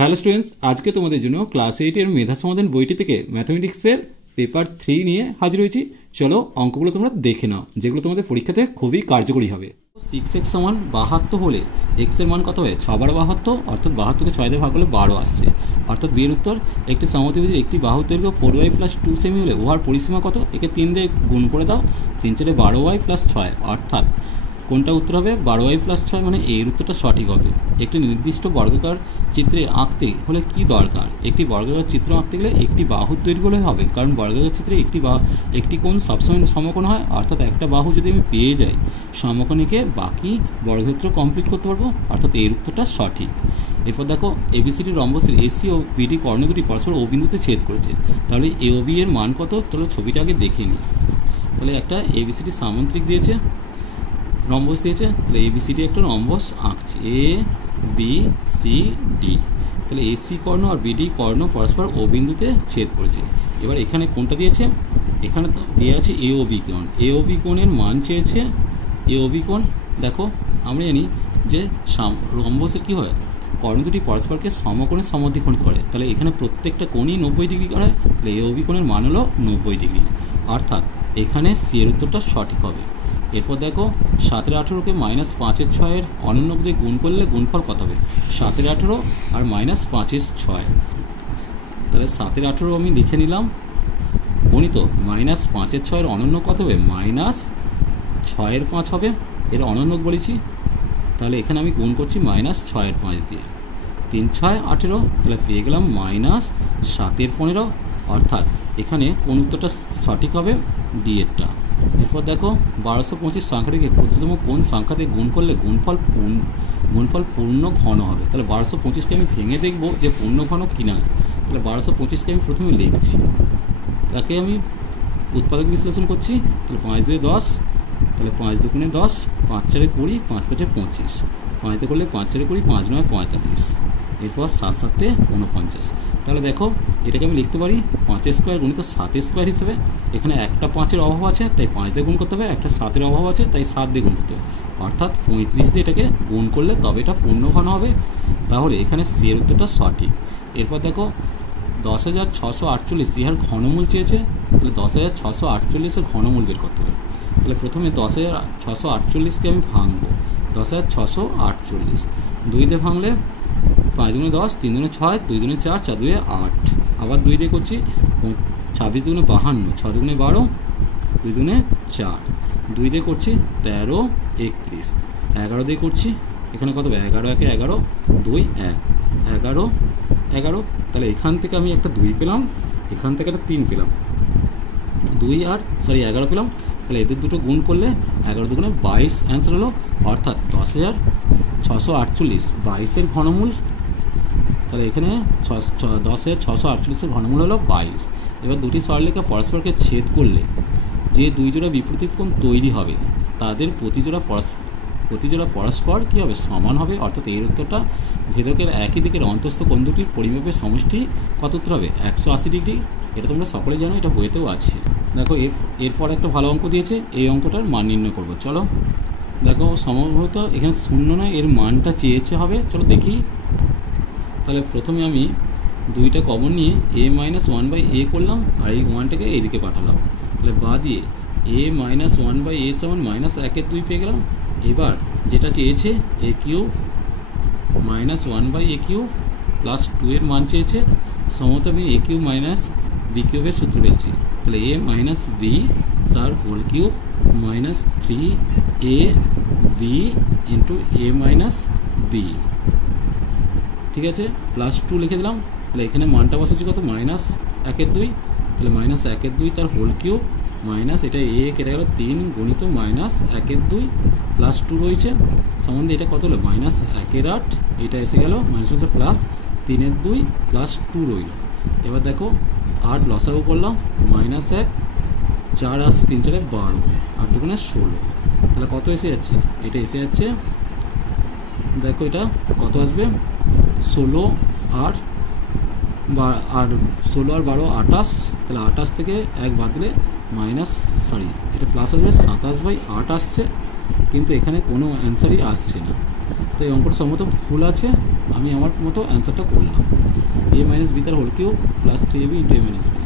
Hello students, আজকে তোমাদের জন্য ক্লাস 8 এর মেধা সমাধান বইটি থেকে ম্যাথমেটিক্সের পেপার 3 নিয়ে হাজির হয়েছি। চলো অঙ্কগুলো তোমরা দেখে নাও, যেগুলো তোমাদের পরীক্ষাতে খুবই কার্যকরী হবে। 6x সমান 72 হলে x এর মান কত হবে? 6 বার 72, অর্থাৎ 72কে 6 দিয়ে ভাগ করলে 12 আসছে। অর্থাৎ বিয়ের উত্তর একটি সমদ্বিভুজের একটি বাহুর দৈর্ঘ্য 4y + 2 সেমি হলে উহার পরিসীমা কত? একে 3 দিয়ে গুণ করে দাও, 3 × 12y + 6, অর্থাৎ কোনটা উত্তর হবে? 12y + 6, মানে এর উত্তরটা সঠিক হবে। একটি নির্দিষ্ট বর্গাকার চিত্রে আঁকতে হলে কি দরকার? একটি বর্গাকার চিত্র আঁকতে গেলে একটি বাহুর দৈর্ঘ্য হলে হবে, কারণ বর্গাকার চিত্রে একটি কোণ সবসময় সমকোণ হয়। অর্থাৎ একটা বাহু যদি আমি পেয়ে যাই, সমকোণ এঁকে বাকি বর্গক্ষেত্র কমপ্লিট করতে পারবো, অর্থাৎ এর উত্তরটা সঠিক। এরপর দেখো, এবিসিডি রম্বসের এসি ও বিডি কর্ণ দুটি পরস্পর ও বিন্দুতে ছেদ করেছে, তাহলে এ ও বি এর মান কত? তাহলে ছবিটা আগে দেখে নিই। তাহলে একটা এবিসিডি সামান্তরিক দিয়েছে, রম্বস দিয়েছে, তাহলে এবিসিডি একটা রম্বস আঁকছি, এ বি সি ডি। তাহলে এসি কর্ণ আর বিডি কর্ণ পরস্পর ও বিন্দুতে ছেদ করেছে। এবার এখানে কোনটা দিয়েছে? এখানে তো দিয়ে আছে এ ও বি কোণ। এ ও বি কোণের মান চেয়েছে। এ ও বি কোণ দেখো, আমরা জানি যে রম্বসের কী হয়, কর্ণ দুটি পরস্পরকে সমকোণে সমদ্বিখণ্ডিত করে। তাহলে এখানে প্রত্যেকটা কোণই 90 ডিগ্রি করে। তাহলে এ ও বি কোণের মান হলো 90 ডিগ্রি, অর্থাৎ এখানে সি এর উত্তরটা সঠিক হবে। এরপর দেখো, 7 × 18কে -5/6 অনন্য দিয়ে গুণ করলে গুণফল কত হবে? 7 × 18 আর -5/6, তাহলে 7 × 18 আমি লিখে নিলাম, গণিত -5/6 অনন্য কত হবে? -6/5 হবে। এর অনন্য বলেছি, তাহলে এখানে আমি গুণ করছি -6/5 দিয়ে। 3 × 6 = 18, তাহলে পেয়ে গেলাম -7/15, অর্থাৎ এখানে কোন উত্তরটা সঠিক হবে? ডি এরটা। এরপর দেখো, 1225 সংখ্যাটিকে ক্ষুদ্রতম কোন সংখ্যাতে গুণ করলে গুণফল পূর্ণ ঘন হবে? তাহলে 1225কে আমি ভেঙে দেখব যে পূর্ণ ঘন কিনা। তাহলে 1225কে আমি প্রথমে লিখছি, তাকে আমি উৎপাদক বিশ্লেষণ করছি। তাহলে 5 × 2 = 10, তাহলে 5 × 2 = 10, 5 × 4 = 20, 5 × 5 = 25, 5 দিয়ে করলে 5 × 4 = 20, 5 × 9 = 45, এরপর 7 × 7 = 49। তাহলে দেখো, এটাকে আমি লিখতে পারি 5² গুণিত 7² হিসেবে। এখানে একটা 5-এর অভাব আছে, তাই 5 দিয়ে গুণ করতে হবে। একটা 7-এর অভাব আছে, তাই 7 দিয়ে গুণ করতে হবে, অর্থাৎ 35 দিয়ে এটাকে গুণ করলে তবে এটা পূর্ণ ঘন হবে। তাহলে এখানে সি এর উত্তরটা সঠিক। এরপর দেখো, 10,648 ইহার ঘনমূল চেয়েছে। তাহলে 10,648-এর ঘনমূল বের করতে হবে। তাহলে প্রথমে 10,648কে আমি ভাঙবো। 10,648 2 দিয়ে ভাঙলে 5 × 10, 3 × 6, 2 × 4, 4 × 8, আবার 2 দিয়ে করছি, 26 × 52, 6 × 12, 2 × 4, 2 দিয়ে করছি 13, 31, 11 দিয়ে করছি, এখানে কত হবে? 11 × 1 = 11, 2 1, 11, 11। তাহলে এখান থেকে আমি একটা 2 পেলাম, এখান থেকে একটা 3 পেলাম, 11 পেলাম। তাহলে এদের দুটো গুণ করলে 11 × 2 = 22 অ্যান্সার হলো, অর্থাৎ 10,648 22-এর ঘনমূল। তাহলে এখানে 10,648-এর ঘনমূল হলো 22। এবার দুটি সরলরেখা পরস্পরকে ছেদ করলে যে দুই জোড়া বিপরীত কোণ তৈরি হবে, তাদের প্রতিজোড়া পরস্পর কী হবে? সমান হবে, অর্থাৎ এর উত্তরটা ভেদকের একই দিকের অন্তস্থ কোণ দুটির পরিমাপের সমষ্টি কত উত্তর হবে? 180 ডিগ্রি। এটা তোমরা সকলেই জানো, এটা বইতেও আছে। দেখো, এরপর একটা ভালো অঙ্ক দিয়েছে, এই অঙ্কটার মান নির্ণয় করবো। চলো দেখো, সম্ভবত এখানে 0 নয়, এর মানটা চেয়েছে হবে। চলো দেখি। তাহলে প্রথমে আমি 2টা কমন নিয়ে a - 1/a করলাম, আর এই 1টাকে এইদিকে পাঠালাম। তাহলে বা দিয়ে a - 1/a = -1/2 পেয়ে গেলাম। এবার যেটা চেয়েছে a³ - 1/a³ + 2 এর মান চেয়েছে, সম্ভবত আমি a³ - b³ এর সূত্র পেয়েছি। তাহলে a - b তার whole cube -3ab × a - b, ঠিক আছে, +2 লিখে দিলাম। তাহলে এখানে মানটা বসেছি কত? -1/2, তাহলে -1/2 তার হোল কিউব মাইনাস, এটা a কেটে গেল 3 গুণিত -1/2 +2 রয়েছে, সম্বন্ধে এটা কত হলো? -1/8, এটা এসে গেল +3/2 +2 রইল। এবার দেখো, 8 লসাগু করলাম, -1, 4 আসছে, 3 × 4 = 12, 8 × 2 = 16। তাহলে কত এসে যাচ্ছে? এটা এসে যাচ্ছে, দেখো এটা কত আসবে? 16 আর 12 28। তাহলে 28 থেকে 1 বাদ দিলে এটা প্লাস আসবে, 27/8 আসছে, কিন্তু এখানে কোনো অ্যান্সারই আসছে না। তো এই অঙ্কটা সম্ভবত ভুল আছে। আমি আমার মতো অ্যান্সারটা করলাম। এ মাইনাস বি তার whole cube plus 3ab into A minus B.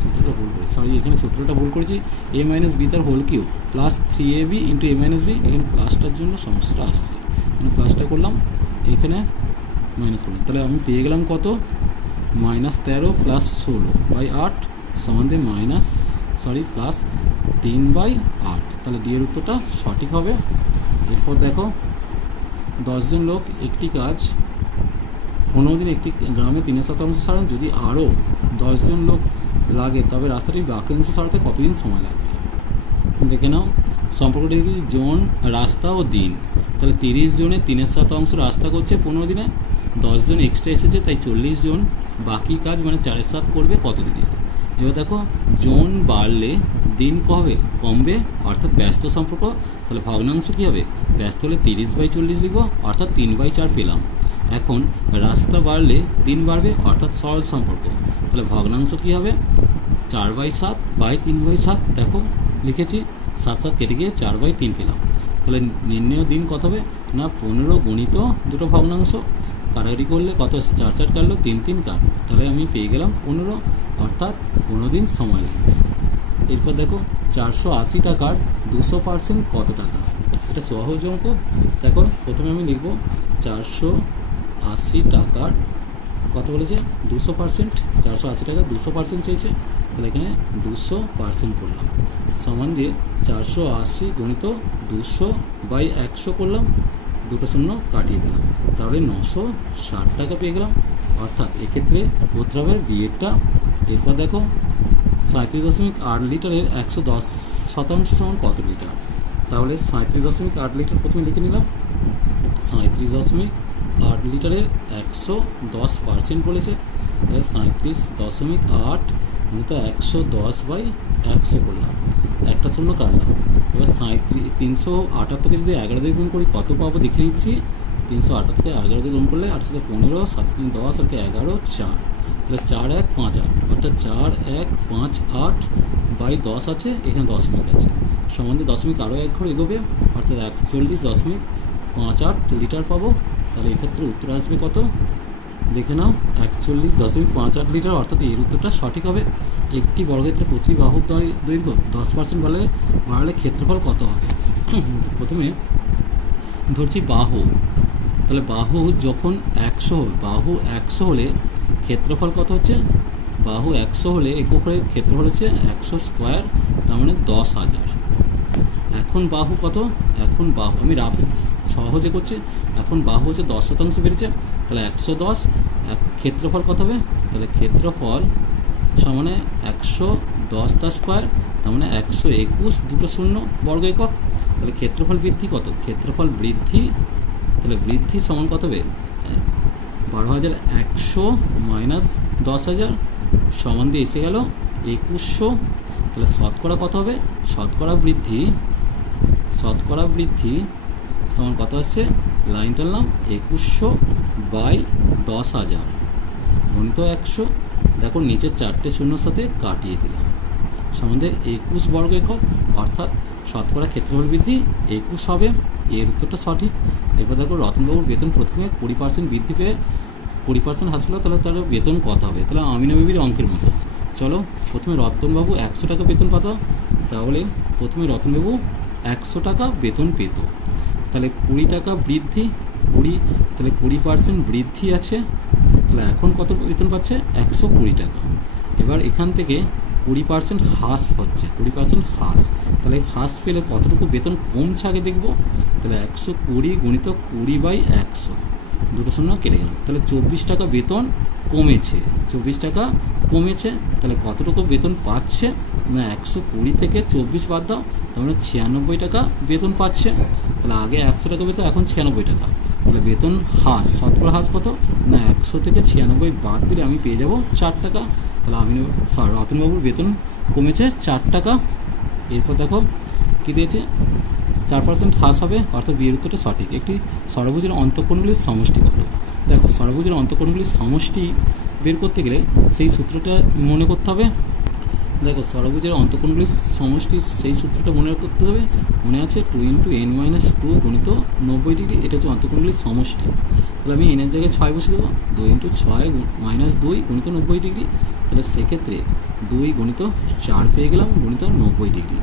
সূত্রটা ভুল করেছি, সরি এখানে সূত্রটা ভুল করেছি। এ মাইনাস বি তার whole cube plus 3ab into A minus B, এখানে প্লাসটার জন্য সমস্যাটা আসছে, এখানে প্লাসটা করলাম, এখানে মাইনাস করলাম। তাহলে আমি পেয়ে গেলাম কত, -13 প্লাস 16/8 সমান দিয়ে প্লাস 3/8। তাহলে ডি এর উত্তরটা সঠিক হবে। এরপর দেখো 10 জন লোক একটি কাজ 15 দিন একটি গ্রামে 3/7 সারান, যদি আরও 10 জন লোক লাগে তবে রাস্তাটি বাকি অংশ সারাতে কতদিন সময় লাগবে? দেখে নাও সম্পর্কটি দেখি জন, রাস্তা ও দিন। তাহলে 30 জনে 3/7 রাস্তা করছে 15 দিনে, 10 জন এক্সট্রা এসেছে তাই 40 জন বাকি কাজ মানে 4/7 করবে কত দিনে? এবার দেখো জন বাড়লে দিন কমবে অর্থাৎ ব্যস্ত সম্পর্ক, তাহলে ভগ্নাংশ কী হবে? ব্যস্ত হলে 30/40 লিখব অর্থাৎ 3/4 পেলাম। এখন রাস্তা বাড়লে দিন বাড়বে অর্থাৎ সরল সম্পর্ক, তাহলে ভগ্নাংশ কী হবে? 4/7/3/7। দেখো লিখেছি 7 কেটে গিয়ে 4/3 পেলাম। তাহলে নির্ণয় দিন কত হবে না 15 গুণিত দুটো ভগ্নাংশ, কাটাকাটি করলে কত 4 কাটলো 3 কাটলো, তাহলে আমি পেয়ে গেলাম 15 অর্থাৎ 15 দিন সময় লাগবে। এরপর দেখো 480 টাকার 200% কত টাকা? এটা সহজ অঙ্ক। দেখো প্রথমে আমি লিখব 480 টাকার কত বলেছে 200%, 480 টাকা 200% চেয়েছে, তাহলে এখানে 200% করলাম, সমান দিয়ে 480 গুণিত 200/100 করলাম, দুটো শূন্য কাটিয়ে দিলাম, তাহলে 960 টাকা পেয়ে গেলাম। অর্থাৎ এক্ষেত্রে উত্তর হবে বিয়েরটা। এরপর দেখো 37.8 লিটারের 110% সমান কত লিটার? তাহলে 37.8 লিটার প্রথমে লিখে নিলাম। 37.8 লিটারের 110% বলেছে, তাহলে 37.8 গুণিত 110/100 করলাম, একটা শূন্য কাটলাম। এবার 378 যদি 11 দিয়ে গুণ করি কত পাবো দেখে নিচ্ছি। 378 11 দিয়ে গুণ করলে 8 সাথে 15, 7 3 10 আর 11 4, তাহলে 4158 অর্থাৎ 4158/10 আছে, এখানে দশমিক আছে, সমান দিয়ে দশমিক আরও এক ঘর এগোবে অর্থাৎ 41.58 লিটার পাবো। তাহলে এক্ষেত্রে উত্তর আসবে কত দেখে নাও 41.58 লিটার, অর্থাৎ এর উত্তরটা সঠিক হবে। একটি বর্গক্ষেত্রে প্রতি বাহুর দৈর্ঘ্য 10% বাড়লে ক্ষেত্রফল কত হবে? প্রথমে ধরছি বাহু, তাহলে বাহু যখন 100 হলে ক্ষেত্রফল কত হচ্ছে? বাহু 100 হলে এককের ক্ষেত্রফল হচ্ছে 100 স্কোয়ার, তার মানে 10,000। এখন বাহু কত? এখন বাহু আমি রাফে সহজে করছি, এখন বাহু হচ্ছে 10% বেড়েছে, তাহলে 110, ক্ষেত্রফল কত হবে? তাহলে ক্ষেত্রফল সমানে 110 স্কোয়ার, তার মানে 121 দুটো শূন্য বর্গ একক। তাহলে ক্ষেত্রফল বৃদ্ধি কত? ক্ষেত্রফল বৃদ্ধি, তাহলে বৃদ্ধি সমান কত হবে? 12,100 মাইনাস 10,000 সমান দিয়ে এসে গেল 2100। তাহলে শতকরা কত হবে? শতকরা বৃদ্ধি সমান কত আসছে? লাইন টানলাম 2100/10,000 গুণিত 100। দেখো নিচের 4টে শূন্যর সাথে কাটিয়ে দিলাম, সমানে 21 বর্গ একক, অর্থাৎ শতকরা ক্ষেত্রফল বৃদ্ধি 21 হবে। এর উত্তরটা সঠিক। এরপর দেখো রতনবাবুর বেতন প্রথমে 20% বৃদ্ধি পেয়ে 20% হ্রাস পেল, তাহলে তার বেতন কত হবে? তাহলে আমিনা বিবির অঙ্কের মতো। চলো প্রথমে রতনবাবু 100 টাকা বেতন পেত, তাহলে প্রথমে রতনবাবু 100 টাকা বেতন পেত, তাহলে 20 টাকা বৃদ্ধি, তাহলে 20% বৃদ্ধি আছে, তাহলে এখন কত বেতন পাচ্ছে? 120 টাকা। এবার এখান থেকে 20% হ্রাস হচ্ছে, 20% হ্রাস, তাহলে হ্রাস পেলে কতটুকু বেতন কমছে আগে দেখব। তাহলে 120 গুণিত 20/100, দুটো শূন্য কেটে গেলাম, তাহলে 24 টাকা বেতন কমেছে, 24 টাকা কমেছে। তাহলে কতটুকু বেতন পাচ্ছে না 120 থেকে 24 বাদ দাও, তার মানে 96 টাকা বেতন পাচ্ছে। তাহলে আগে 100 টাকা বেতন, এখন 96 টাকা। তাহলে বেতন হ্রাস, শতকরা হ্রাস কত না 100 থেকে 96 বাদ দিলে আমি পেয়ে যাব 4 টাকা। তাহলে রতনবাবুর বেতন কমেছে 4 টাকা। এরপর দেখো কী দিয়েছে? 4% হ্রাস হবে, অর্থাৎ বিয়ের উত্তরটা সঠিক। একটি ষড়ভুজের অন্তঃকোণগুলির সমষ্টি কত? দেখো ষড়ভুজের অন্তঃকোণগুলির সমষ্টি বের করতে গেলে সেই সূত্রটা মনে করতে হবে। দেখো ষড়ভুজের অন্তঃকোণগুলির সমষ্টি সেই সূত্রটা মনে করতে হবে, মনে আছে 2 × n - 2 গুণিত 90 ডিগ্রি, এটা হচ্ছে অন্তঃকোণগুলির সমষ্টি। তাহলে আমি এনের জায়গায় 6 বসে দেবো। 2 × 6 - 2 গুণিত 90 ডিগ্রি। তাহলে সেক্ষেত্রে 2 গুণিত 4 পেয়ে গেলাম গুণিত 90 ডিগ্রি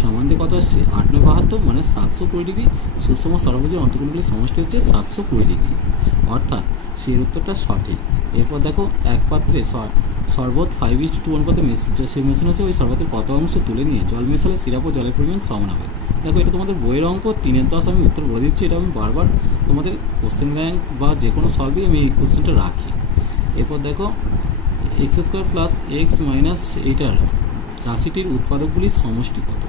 সমান দিয়ে কত আসছে 8 × 9 = 72 মানে 720 ডিগ্রি। সুষম ষড়ভুজের অন্তঃকোণগুলির সমষ্টি হচ্ছে 720 ডিগ্রি, অর্থাৎ সেই উত্তরটা সঠিক। এরপর দেখো এক পাত্রে শরবত 5:2 অনুপাতে সেই মেশানো আছে, ওই শরবতের কত অংশ তুলে নিয়ে জল মেশালে সিরাপ ও জলের পরিমাণ সমান হবে। দেখো এটা তোমাদের বইয়ের অঙ্ক 3-10 আমি উত্তর বলে দিচ্ছি। এটা আমি বারবার তোমাদের কোশ্চেন ব্যাংক বা যে কোনো সলভেই আমি এই কোশ্চেনটা রাখি। এরপর দেখো x² + x - এইটার রাশিটির উৎপাদকগুলির সমষ্টি কত।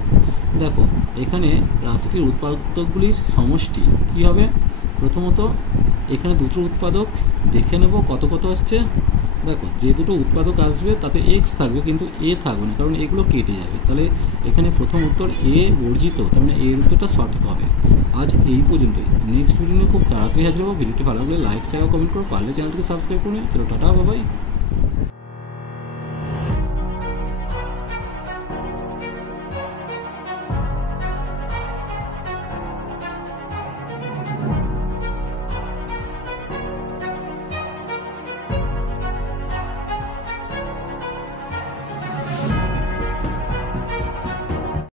দেখো এখানে রাশিটির উৎপাদকগুলির সমষ্টি কী হবে, প্রথমত এখানে দুটো উৎপাদক দেখে নেব কত কত আসছে। দেখো যে দুটো উৎপাদক আসবে তাতে এক্স থাকবে কিন্তু এ থাকবে না, কারণ এগুলো কেটে যাবে। তাহলে এখানে প্রথম উত্তর এ বর্জিত, তার মানে এর উত্তরটা সঠিক হবে। আজ এই পর্যন্তই। নেক্সট ভিডিও নিয়ে খুব তাড়াতাড়ি হাজির হবো। ভিডিওটি ভালো লাগলে লাইক শেয়ার কমেন্ট করো, পারলে চ্যানেলটিকে সাবস্ক্রাইব করে নিও। চলো টাটা, বাই বাই।